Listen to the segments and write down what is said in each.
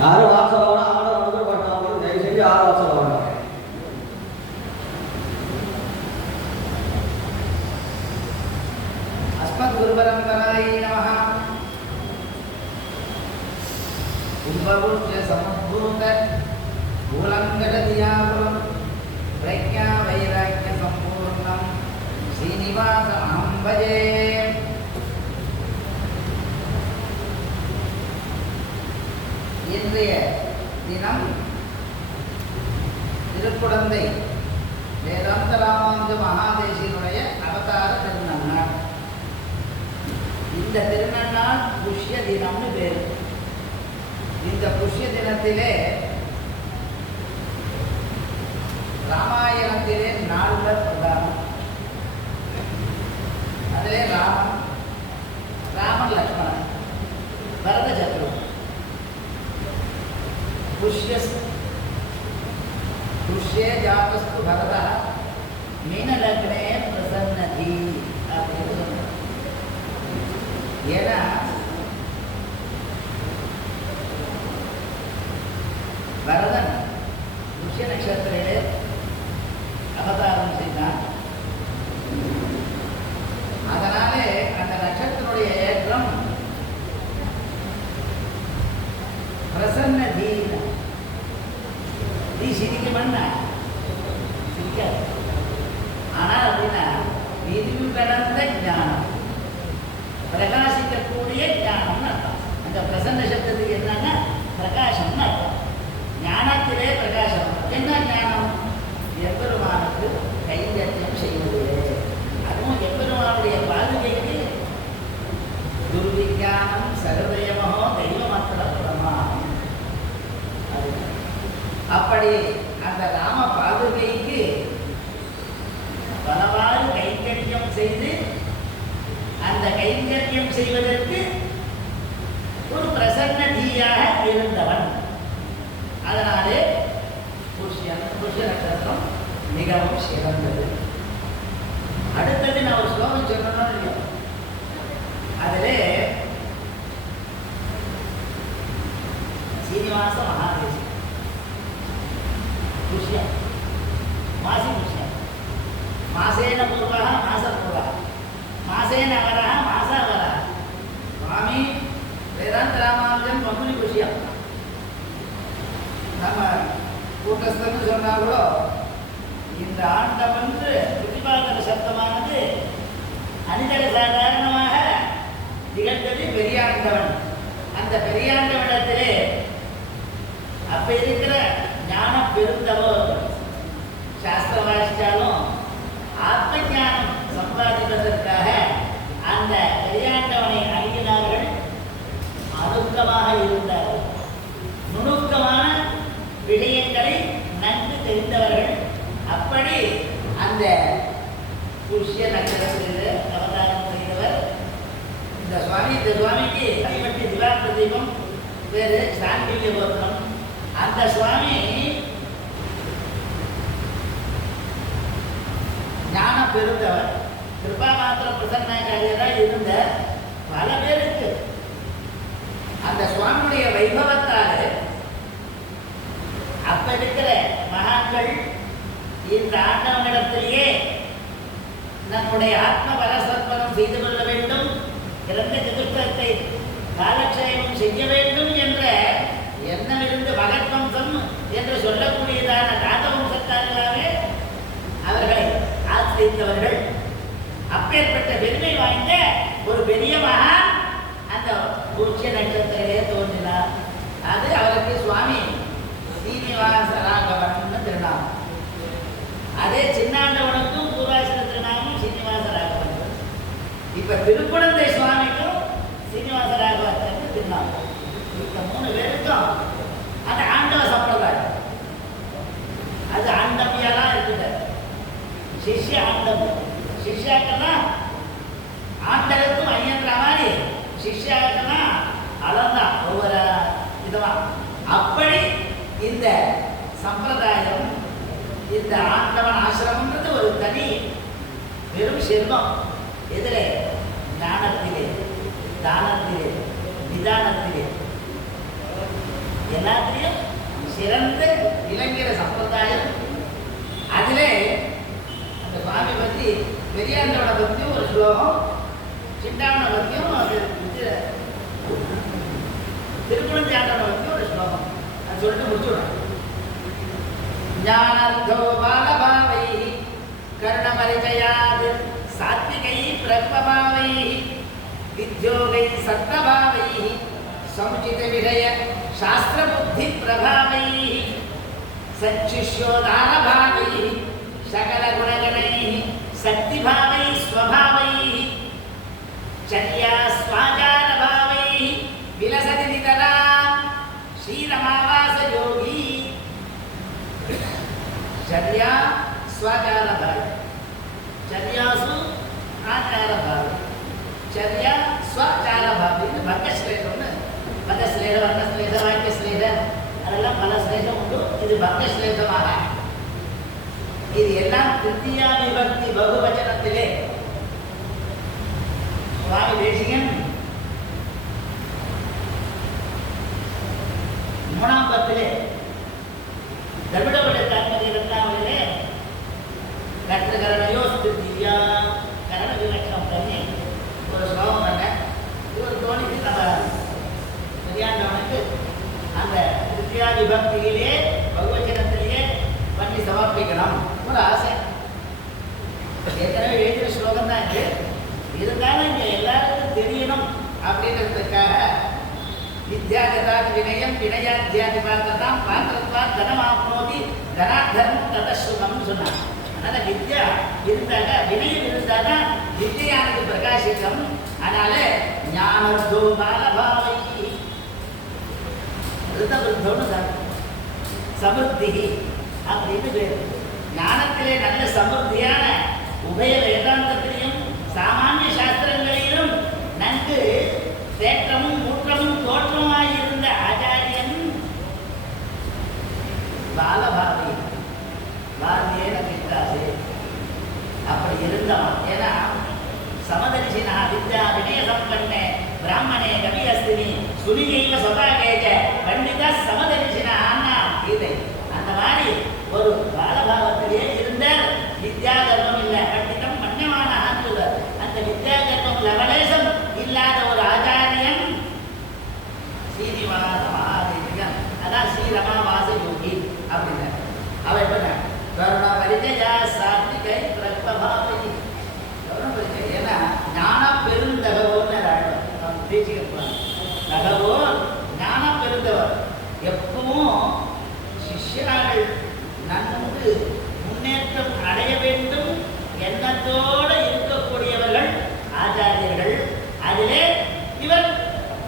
யாரும் வாச வேணாம், ஆர்டர் வந்து பண்ணாமல் தயவு செஞ்சு யாரும் வாச வேணாம். அஸ்மத் குருபரம்பராய நமஹ. கும்பபுஜ சமுத்பூத பூலங்கடதியாபுரம் பிரக்ஞா வைராக்கிய சம்பூர்ணம் ஸ்ரீனிவாச அம்பஜே. இன்றைய தினம் திருக்குடந்தை வேதாந்த ராமானுஜ மகாதேசியனுடைய அவதார திருநன்னாள். இந்த திருநன்னாள் புஷ்ய தினம்னு பேரு. இந்த புஷ்ய தினத்திலே ராமாயணத்திலே நால்வர் பிரதானம். அதிலே ராமன் லக்ஷ்மணன் பரத சத்ருகன். புஷ்யே ஜாதஸ்து பரதா மீனலக்னே பிரசன்னதி அப்படின்னு சொன்னார். ஏன்னா பரதன் புஷ்ய நட்சத்திரத்திலே அவதாரம் செய்தான். அதனாலே அந்த நட்சத்திரனுடைய ஏற்றம் பிரசன்ன தீன. நீ சிரிக்குமன்னா சிரிக்காது. ஆனால் அப்படின்னா விரிவு கடந்த ஞானம், பிரகாசிக்கக்கூடிய ஞானம்னு அர்த்தம். அந்த பிரசன்ன சப்தத்துக்கு என்னன்னா பிரகாசம்னு அர்த்தம். ஞானத்திலே பிரகாசம். என்ன ஞானம்? எம்பெருமானுக்கு கைங்கரியம் செய்வது. அதுவும் எம்பெருமானுடைய பாதுகைக்கு துர்விஞ்ஞானம் சர்வதயமோ தெய்வமற்ற பிரமாணம். அப்படி அந்த ராம பாதுகைக்கு பலவாறு கைங்கரியம் செய்து அந்த கைங்கரியம் செய்வதற்கு ஒரு பிரசன்னதியாக இருந்தவன். அதனாலே புஷ்ய நட்சத்திரம் மிகவும் சிறந்தது. அடுத்தது நான் ஒரு ஸ்லோகம் சொல்லணும் இல்லையோ, அதிலே சீனிவாச மகாதேசி புஷ்ய மாசி புஷ்ய மாசேன பூர்வா மாசபூர்வா மாசேன அவரா மாசாவரா சுவாமி வேதாந்த ராமானுஜன் பங்குனி புஷ்யம். நம்ம கூட்டஸ்தன்னு சொன்னா கூட இந்த ஆண்டவன் பிரதிபாதன சப்தமானது அனிதர சாதாரணமாக திகழ்ந்தது பெரியாண்டவன். அந்த பெரியாண்டவனிடத்திலே அப்ப இருக்கிற ஞான பெருந்தவோ சாஸ்திர வாசிச்சாலும் ஆத்ம ஞானம் சம்பாதிப்பதற்காக அந்த பெரியாண்டவனை அணுகினார்கள். அணுக்கமாக இருந்தார்கள். நுணுக்கமான விடயங்களை நன்கு தெரிந்தவர்கள். அப்படி அந்த புஷ்ய நட்சத்திரத்தில் அவதாரம் செய்தவர் இந்த சுவாமி. இந்த சுவாமிக்கு அடிமட்டி திவா பிரதீபம் பேரு சாண்டில்ய கோத்திரம். அந்த சுவாமி ஞான பெருந்தவர். கிருபா மாத்திர பிரசன்னாச்சாரியராக இருந்த பல பேருக்கு அந்த சுவாமியுடைய வைபவத்தால் அப்ப இருக்கிற மகான்கள் இந்த ஆண்டவனிடத்திலேயே நம்முடைய ஆத்ம பரசற்பனம் செய்து கொள்ள வேண்டும், இறந்த சதுஷ்டத்தை காலக்ஷேபம் செய்ய வேண்டும் என்ற எண்ணம் இருந்து மகத்வம்சம் என்று சொல்லக்கூடியதான ராஜவம்சத்தார்களாகவே அவர்களை ஆசிரியத்தவர்கள். அப்பேற்பட்ட பெருமை வாய்ந்த ஒரு பெரிய மகான் அந்த புஷ்ய நட்சத்திரத்திலே தோன்றினார். அது அவருக்கு சுவாமி ஸ்ரீனிவாச ராகவன் திருநாமம். அதே சின்னாண்டவனுக்கும் பூர்வாசன திருநாமம் ஸ்ரீனிவாச ராகவன். இப்ப திருக்குடந்தை சுவாமிக்கும் ஸ்ரீனிவாச ராகவன் திருநாமம். இந்த மூணு பேருக்கும் அந்த ஆண்டவ சம்பிரதாயம் அது ஆண்டவியெல்லாம் இருக்குது. சிஷ்ய ஆண்டம் சிஷ்யாக்கெல்லாம் ஆண்டலுக்கும் ஐயன்ற மாதிரி சிஷ்யாக்கெல்லாம் அளந்தான் ஒவ்வொரு விதமா. அப்படி இந்த சம்பிரதாயம், இந்த ஆண்டவன் ஆசிரமன்றது ஒரு தனி வெறும் செல்வம். எதிலே? ஞானத்திலே, தானத்திலே, நிதானத்திலே. பெரியாண்டவனை பற்றியும் ஒரு ஸ்லோகம், சிண்டாவனை பற்றியும் அது திருக்குழந்தையாண்டவனை பற்றியும் ஒரு ஸ்லோகம். அது சொல்லிட்டு முடிச்சுடுறேன். ஞானந்தோ பாலபாவை கருணமரிஜயாத் சாத்விகை பிரபபாவை வித்யோகை சத்தபாவை சமுச்சித விஷய சாஸ்திர புத்தி பிரபாவை சச்சிஷ்யோதாரபாவை சகல குணகணை சக்திபாவை ஸ்வபாவை சர்யா ஸ்வாஜாரபாவை விலசதி நிதரா ஸ்ரீரமாவாச யோகி. चर्या स्वाचार भाव, चर्यासु आचार भाव, चर्या स्वाचार भाव. இது பக்தஸ்லேஷம்னு பதஸ்லேஷம் வர்ணஸ்லேஷம் வாக்கியஸ்லேஷம் அதெல்லாம் பல ஸ்லேஷம் உண்டு. இது பக்தஸ்லேஷமாக இது எல்லாம் திருத்தியா விபக்தி பகுவச்சனத்திலே சுவாமி தேசிகன் மூணாம் பத்திலே திரவிடபட தாத்மதி இரண்டாவதிலே கர்த்தகரணயோ ஸ்திருதியா கரண விலட்சணம் பண்ணி ஒரு ஸ்லோகம் பண்ண. இது ஒரு தோணிக்கு நம்ம பெரியாண்டவனுக்கு அந்த திருத்தியா விபக்தியிலே பகுவச்சனத்திலேயே பண்ணி சமர்ப்பிக்கணும் ஒரு ஆசை. ஏற்கனவே எழுதிய ஸ்லோகம் தான் இது. இருந்தாலும் இங்கே எல்லாருக்கும் தெரியணும் அப்படின்றதுக்காக வித்யாகதாத் வினயம் வினயாத்தியாதி பார்த்ததாம் பாத்திரத்வாத் தனமாப்னோதி தனாத்தர்மம் ததஸ்ருதம்னு சொன்னாங்க. அதனால வித்யா இருந்தாங்க, வினயம் இருந்தாங்க, வித்யானது பிரகாசிக்கம். அதனால ஞானத்தோ பாலபாவை விருத்தவருத்தோன்னு சமிருத்தி அப்படின்னு பேர். ஞானத்திலே நல்ல சமிருத்தியான உபய வேதாந்தத்திலையும் சாமானிய சாஸ்திரங்களிலும் நன்கு தேற்றமும் ஊற்றமும் தோற்றமாயிருந்த ஆச்சாரியன் பாலபாவி பாரதியேன கிட்டாசே அப்படி இருந்தவன். ஏன்னா சமதரிசினா வித்யா வினய சம்பன்னே பிராமணே கவி அஸ்தினி சுனிகைவ சொதாகேஜ பண்டிதா சமதரிசினா கீதை. அந்த மாதிரி ஒரு பாலபாவத்திலே இருந்த வித்யா கர்மம் இல்லை, பண்டிதம் மன்யமான ஆற்றுவர். அந்த வித்யா கர்மம் லவலேசம் இல்லாத ஒரு ஆச்சாரியன் ஸ்ரீனிவாச மகாதேவிகன். அதான் ஸ்ரீரமாவாச யோகி அப்படின்னு அவன் பண்ண கருண பரிஜயா சாத்விகை பிரபபாவை. கருண பரிஜை ஏன்னா ஞான பெருந்தகவோன்னு பேசிக்க தகவோ ஞான பெருந்தவர். எப்பவும் சிஷ்யர்கள் நன்கு முன்னேற்றம் அடைய வேண்டும் எண்ணத்தோடு இருக்கக்கூடியவர்கள் ஆச்சாரியர்கள். அதிலே இவர்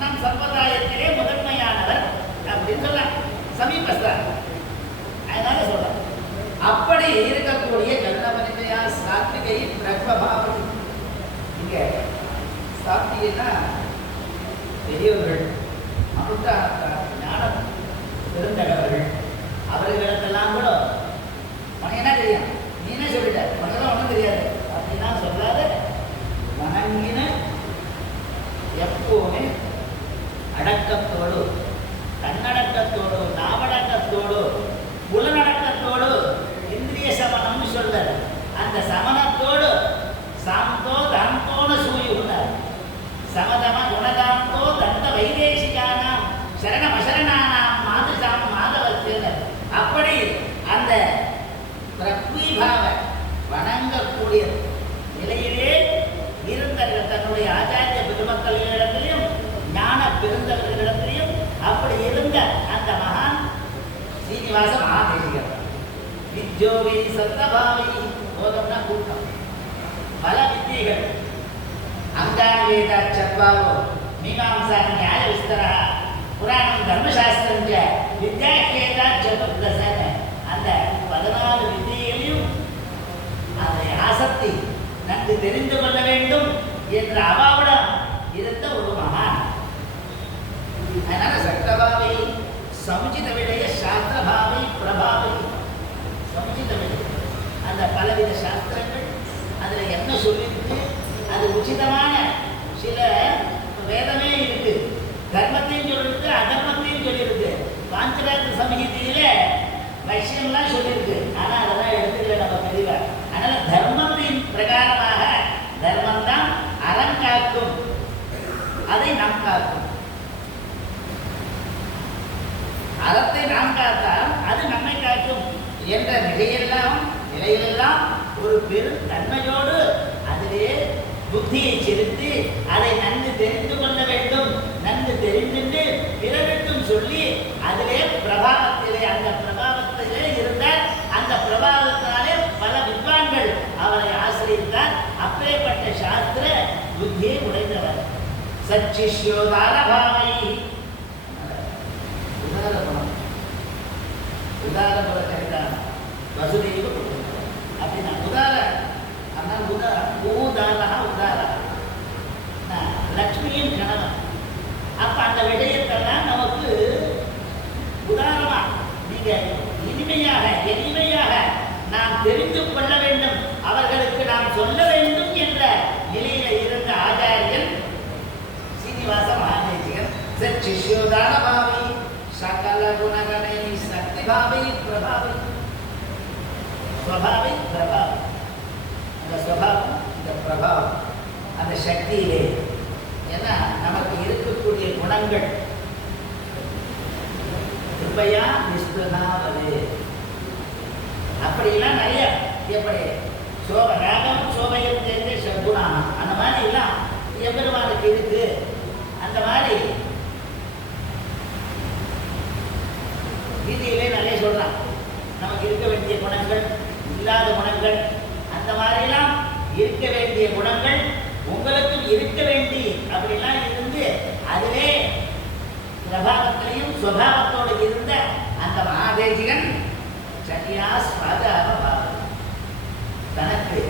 நம் சம்பிரதாயத்திலே முதன்மையானவர் அப்படின்னு சொல்ல சமீபஸ்தர். அதனால சொல்ற அப்படி இருக்கக்கூடிய கருணபரிமையா சாத்விகை பிரபபாவதி. இங்க சாத்விகைன்னா பெரியவர்கள், அமிர்த ஞானம் பெருந்தகவர்கள். அவர்களுக்கெல்லாம் கூட உனக்கு என்ன தெரியும், நீ என்ன சொல்லிட்ட, உனக்கெல்லாம் ஒன்றும் தெரியாது அப்படின்னா சொல்லாத. வணங்கின எப்போவுமே அடக்கத்தோடு தன்னடக்கத்தோடு நாவடக்கத்தோடு புலனடக்கத்தோடு இந்திரிய சமணம்னு சொல்றார். அந்த சமணத்தோடு சாந்தோ தாந்தோன சூயுன்னார். சமதம குணதாந்தோ தந்த வைதேசிகானாம் சரணமசரணானாம் மாதுசாம் மாதவத்தினர். அப்படி அந்த பிரத்வீபாவ வணங்கக்கூடிய நிலையிலே இருந்தவர்கள் தன்னுடைய ஆச்சாரிய பெருமக்களிடத்திலையும் ஞான பெருந்தவர்களிடத்திலையும் அப்படி இருந்த அந்த மகான் ஸ்ரீனிவாச மகாதேசிகர். வித்யோகை சத்தபாவை போதம்னா கூட்டம் பல வித்தியைகள் அங்காணி வேதா சர்வாவோ மீமாம்சா நியாய விஸ்தரா புராணம் தர்மசாஸ்திரம் வித்யாகேதா சதுர்தசன. அந்த 14 வித்தியைகளையும் அதை ஆசக்தி நன்கு தெரிந்து கொள்ள வேண்டும் என்ற அவாவுடன் இருந்த ஒரு மகான். அதனால சட்டபாவை சமுச்சித விடைய சாஸ்திரபாவை பிரபாவை. சமுச்சித விடை அந்த பலவித சாஸ்திரங்கள் அதில் என்ன சொல்லியிருக்கு, அது உச்சிதமான சில வேதமே இருக்கு. தர்மத்தையும் சொல்லியிருக்கு, அதர்மத்தையும் சொல்லியிருக்கு. பாஞ்சராத்திர சமீதியில விஷயம்லாம் சொல்லியிருக்கு. ஆனால் அதெல்லாம் எடுத்துக்கல நம்ம தெளிவா. அதனால தர்மத்தின் பிரகாரமாக அறத்தை நாம் காத்தால் அது நம்மை காக்கும் என்ற நிலையிலெல்லாம் ஒரு பெரும் தன்மையோடு அதிலே புத்தியை செலுத்தி அதை நன்கு தெரிந்து கொள்ள வேண்டும். நன்கு தெரிந்து பிறருக்கும் சொல்லி அதிலே பிரபாவத்திலே அந்த பிரபாவத்திலே இருந்த அந்த பிரபாவத்தினாலே பல வித்வான்கள் அவரை ஆசிரியத்தார். அப்பேற்பட்ட சாஸ்திர புத்தியை உடைந்தவர். சச்சிஷ்யோதாரபாவை உதாரபுர கவிதான் வசுதேவ அப்படின்னா உதார லட்சுமியின் கணவன். அப்ப அந்த விடயத்தெல்லாம் நமக்கு உதாரணமா நீங்க எளிமையாக நாம் தெரிந்து கொள்ள வேண்டும், அவர்களுக்கு நாம் சொல்ல வேண்டும் என்ற நிலையில இருந்த ஆச்சாரியன் சீனிவாச மகாதேசிகன். சிஷ்யோதான பாவை சகல குணகணை சக்தி பாவை பிரபாவை ஸ்வபாவை பிரபாவை. அந்த ஸ்வபாவம் இந்த பிரபாவம் அந்த சக்தியிலே ஏன்னா நமக்கு இருக்கக்கூடிய குணங்கள் கிருபையா நிஸ்துனாவது அப்படிலாம் நிறைய எப்படி ராகம் சோபையம் சேர்ந்து சகுணா அந்த மாதிரி எல்லாம் எம்பெருமானுக்கு இருக்கு. அந்த மாதிரி கீதையிலே நிறைய சொல்றான் நமக்கு இருக்க வேண்டிய குணங்கள் இல்லாத குணங்கள். அந்த மாதிரிலாம் இருக்க வேண்டிய குணங்கள் உங்களுக்கும் இருக்க வேண்டி அப்படிலாம் இருந்து அதிலே பிரபாவத்திலையும் சுபாவத்தோடு இருந்த அந்த மகாதேசிகன் சரியா ஸ்வாதாபாவம் தனக்கு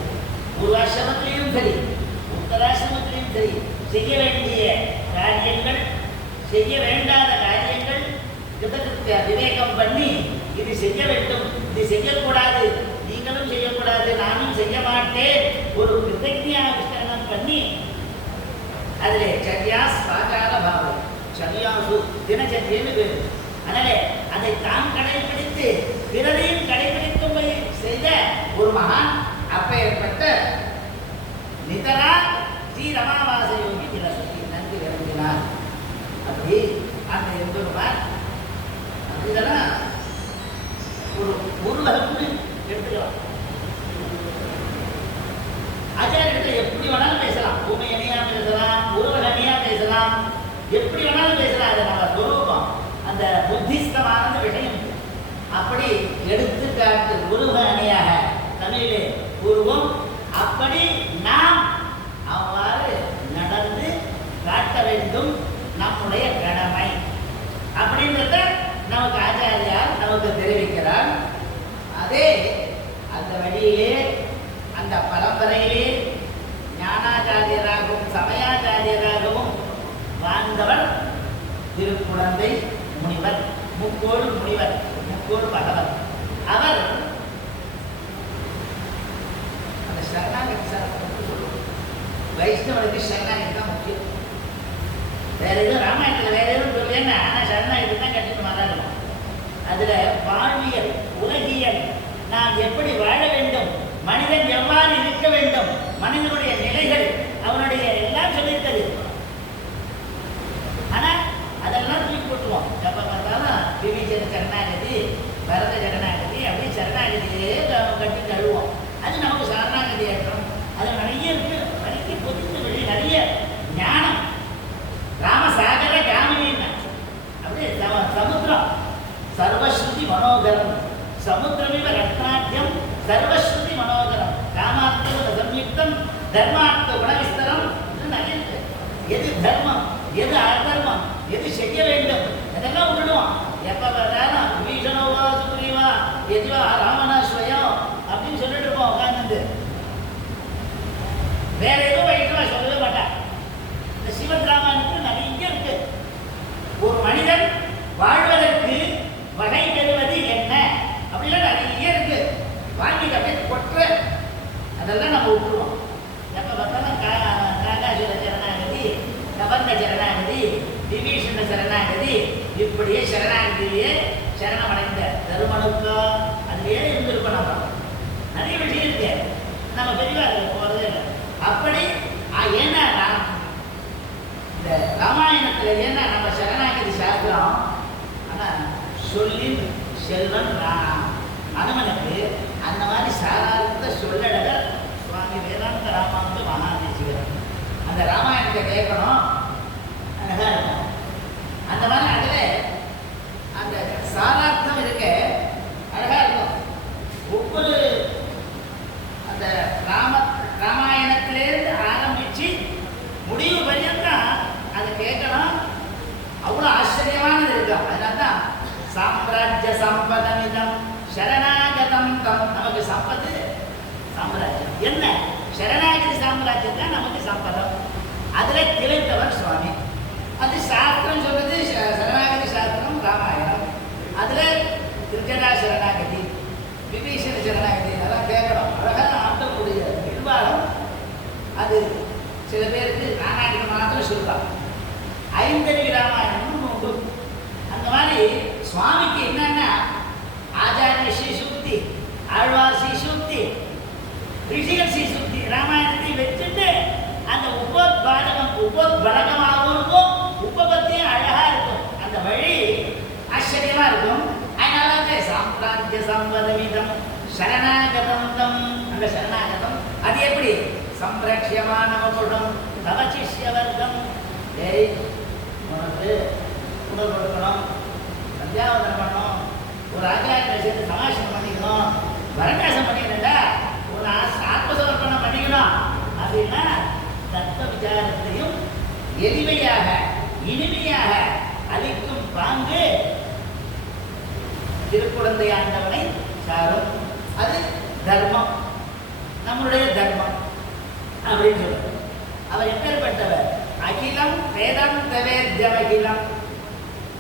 பூர்வாசிரமத்திலையும் சரி உத்தராசிரமத்திலையும் சரி செய்ய வேண்டிய காரியங்கள் செய்ய வேண்டாத காரியங்கள் விவேகம் பண்ணி இது செய்ய வேண்டும் இது செய்யக்கூடாது நீங்களும் செய்யக்கூடாது நானும் செய்ய மாட்டேன் ஒரு கிருத்தஜ்ஞானம் பண்ணி அதிலே சரியா ஸ்வாதார பாவம் சரியாசு தினச்சரியன்னு பேரு. அதனாலே அதை தான் கடைபிடித்து பிறரையும் கடைபிடிக்கும்படி செய்த ஒரு மகான். அப்பேற்பட்ட நிதரா ஸ்ரீ ரமாவாச யோகி திலசக்தி நன்கு இறங்கினார். அப்படி அந்த எம்பெருமான் இதெல்லாம் ஒரு உருவகம்னு எடுத்துக்கலாம். ஆச்சாரியத்தை எப்படி வேணாலும் பேசலாம், பூமி அணியா பேசலாம், உருவக அணியா பேசலாம், எப்படி வேணாலும் பேசலாம். அது நம்ம துரூபம் அந்த புத்திஸ்தமான விஷயம். அப்படி எடுத்துக்காட்டு உருவ அணியாக தமிழிலே உருவம். அப்படி நாம் அவ்வாறு நடந்து காட்ட வேண்டும் நம்முடைய கடமை அப்படின்றத நமக்கு ஆச்சாரியார் நமக்கு தெரிவிக்கிறார். அதே அந்த வழியிலே அந்த பரம்பரையிலே ஞானாச்சாரியராகவும் சமயாச்சாரியராகவும் வாழ்ந்தவர் திருக்குழந்தை முனிவர், முக்கோள் முனிவர், முக்கோள் பகவர். அவர் அந்த சரணாகதி சொல்லுவோம். வைஷ்ணவனுக்கு சரணாகதி தான் முக்கியம். வேற எதுவும் ராமாயணத்தில் வேற எதுவும் சொல்லேன்னா ஆனால் சரணாகதி தான் கட்டிட்டு மாறாடணும். அதுல வாழ்வியல் உலகியல் நாம் எப்படி வாழ வேண்டும், மனிதன் எவ்வாறு இருக்க வேண்டும், மனிதனுடைய நிலைகள் அவனுடைய எல்லாம் சொல்லியிருக்கிறது. ஆனா அதெல்லாம் தூக்கி போட்டுவோம். எப்ப பார்த்தாலும் விபீஷண சரணாகதி பரத சரணாகதி அப்படி சரணாகதியே கட்டி தழுவோம். அது நமக்கு சரணாகதி ஏற்றம். அது நிறைய இருக்கு, நிறைய பொதிந்து வெளி நிறைய ஞானம். ராமசாகர காமினின்னு அப்படியே சமுத்திரம் சர்வஸ்ருதி மனோகரம் சமுத்திரமிவ ரத்னாட்யம் சர்வஸ்ருதி மனோகரம் காமார்த்த சம்யுக்தம் தர்மார்த்த குணவிஸ்தரம். நிறைய இருக்கு. எது தர்மம் எது அதர்மம் எது செய்ய வேண்டும் அதெல்லாம் விட்டுடுவோம். எப்ப பார்த்தாலும் விபீஷணோவா சுக்ரீவா எதுவா ராமனாஸ்வயம் அப்படின்னு சொல்லிட்டு இருப்போம் உட்கார்ந்து. வேற எதுவும் வைஷ்ணவா சொல்லவே மாட்டார். இந்த சிவத் ராமாயணத்தில் நிறைய இருக்கு. ஒரு மனிதன் வாழ்வதற்கு வகை பெறுவது என்ன அப்படிலாம் நிறைய இருக்கு. வாங்கி அப்படியே கொற்ற அதெல்லாம் நம்ம விட்டுருவோம். எப்ப பார்த்தாலும் காகாசுர சரணாகதி கபந்த சரணாகதி விபீஷண சரணாகதி இப்படியே சரணாகதியிலேயே சரணமடைந்த தருமனுக்கா அதுலேயே இருந்திருக்கோம். நம்ம நிறைய விஷயம் இருக்கு, நம்ம பெரியவார்கள் போறதே இல்லை. அப்படி ஏன்னா இந்த ராமாயணத்துல ஏன்னா நம்ம சரணாகதி சாஸ்திரம் ஆனா சொல்லின் செல்வன் ராம். அனுமனுக்கு அந்த மாதிரி சாதாரண சொல்லடகர் சுவாமி வேதாந்த ராமானுஜ மகாதேசிகர். அந்த ராமாயணத்தை கேட்கணும், அழகா இருக்கும். அந்த மாதிரி அதில் அந்த சாரார்த்தம் இருக்க அழகா இருக்கும். ஒவ்வொரு அந்த ராமாயணத்திலேருந்து ஆரம்பிச்சு முடிவு பரியந்தான் அதை கேட்கணும். அவ்வளோ ஆச்சரியமானது இருக்கும். அதனால தான் சாம்ராஜ்ய சம்பதமிதம் சரணாகதம் தம். நமக்கு சம்பத்து சாம்ராஜ்யம் என்ன? சரணாகதி சாம்ராஜ்யம் தான் நமக்கு சம்பதம். அதில் திளைத்தவர் சுவாமி. அது சாஸ்திரம் சொல்றது சரணாகதி சாஸ்திரம் ராமாயணம். அதில் திருச்சடா சரணாகதி, விபீஷண சரணாகதி அதெல்லாம் கேட்கணும். அழகாக ஆண்டக்கூடிய நிர்வாகம் அது. சில பேருக்கு ராமாயணம் மாத்திரம் சொல்லுவாங்க. ஐந்தறிவு ராமாயணம்னு உண்டு. அந்த மாதிரி சுவாமிக்கு என்னன்னா ஆச்சாரிய ஸ்ரீசூக்தி, ஆழ்வார் ஸ்ரீசூக்தி, ரிஷிகள் ஸ்ரீசூக்தி ராமாயணத்தை வச்சுட்டு அந்த உபோத்பலகமாகவும் இருக்கும், உபபத்தியும் அழகா இருக்கும். அந்த வழி ஆச்சரியமா இருக்கும். அதனால சாம்ராஜ்ய சம்பதமிதம் சரணாகதம் தம். அந்த சரணாகதம் அது எப்படி? சம்பிரக்ஷமானவகுடம் தவ சிஷ்யவர்க்கம். ஏய், உனக்கு உணவு கொடுக்கணும், சந்தியாவதனம் பண்ணணும், ஒரு ஆச்சாரிய சேர்த்து சமாஷனம் பண்ணிக்கணும், வரண்டாசம் பண்ணிக்கணுண்டா, ஒரு ஆத்மசமர்ப்பணம் பண்ணிக்கணும் அப்படின்னா தத்துவ விசாரத்தையும் எளிமையாக இனிமையாக அளிக்கும் பாங்கு திருக்குழந்தை ஆண்டவனை சாரும். அது தர்மம், நம்மளுடைய தர்மம் அப்படின்னு சொல்லுவார். அவர் எப்பேற்பட்டவர்? அகிலம் வேதாந்த வேத்யம். அகிலம்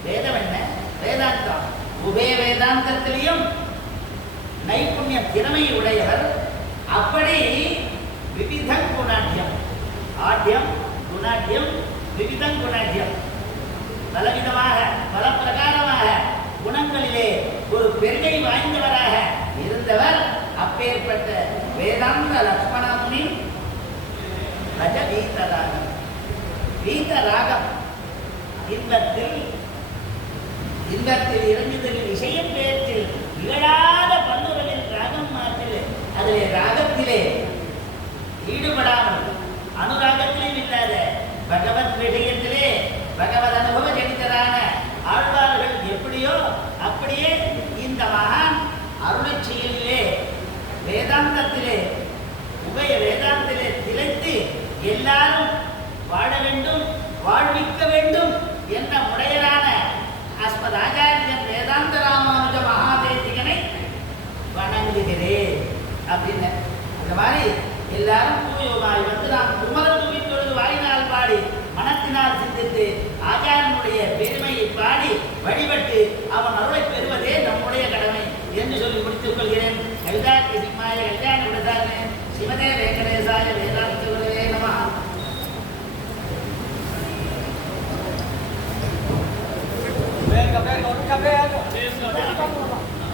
வேதம் என்ன? வேதாந்தம். உபய வேதாந்தத்திலையும் நைபுண்ணிய திறமை உடையவர். அப்படி விவிதம் குணாட்யம், ஆட்யம் குணாட்யம் விவிதம் குணாட்யம், பலவிதமாக பல பிரகாரமாக குணங்களிலே ஒரு பெருமை வாய்ந்தவராக இருந்தவர். அப்பேற்பட்ட வேதாந்த லக்ஷ்மண முனி ரஜ வீதராகம். வீதராகம் இன்பத்தில் இறங்குதல் விஷயம் பேச்சில் இகழாத பல்லுறவில் ராகம் மாற்றில் அதிலே ராகத்திலே ஈடுபடாமல் அனுராகத்திலும் இல்லாத பகவத் விஷயத்திலே பகவத் அனுபவ ஜனிதரான ஆழ்வார்கள் எப்படியோ அப்படியே இந்த மகான் அருளைச் செயலிலே வேதாந்தத்திலே உபய வேதாந்தத்திலே திளைத்து எல்லாரும் வாழ வேண்டும், வாழ்விக்க வேண்டும் என்ற முறையிலான அஸ்மத் ஆச்சாரியன் வேதாந்த ராமானுஜ மகாதேசிகனை வணங்குகிறேன் அப்படின்னு. அந்த மாதிரி எல்லாரும் தூயோமாய் வந்து நாம் குமரன் தூவித்தொழுது வாயினால் பாடி மனத்தினால் சிந்தித்து ஆச்சாரனுடைய பெருமையை பாடி வழிபட்டு அவன் அருளை பெறுவதே நம்முடைய கடமை என்று சொல்லி முடித்துக் கொள்கிறேன். கவிதார்த்தி சிம்மாய கல்யாண விடசாரே சிவதே வெங்கடேசாய வேதாந்த குருவே நமஹ. Café, café, café.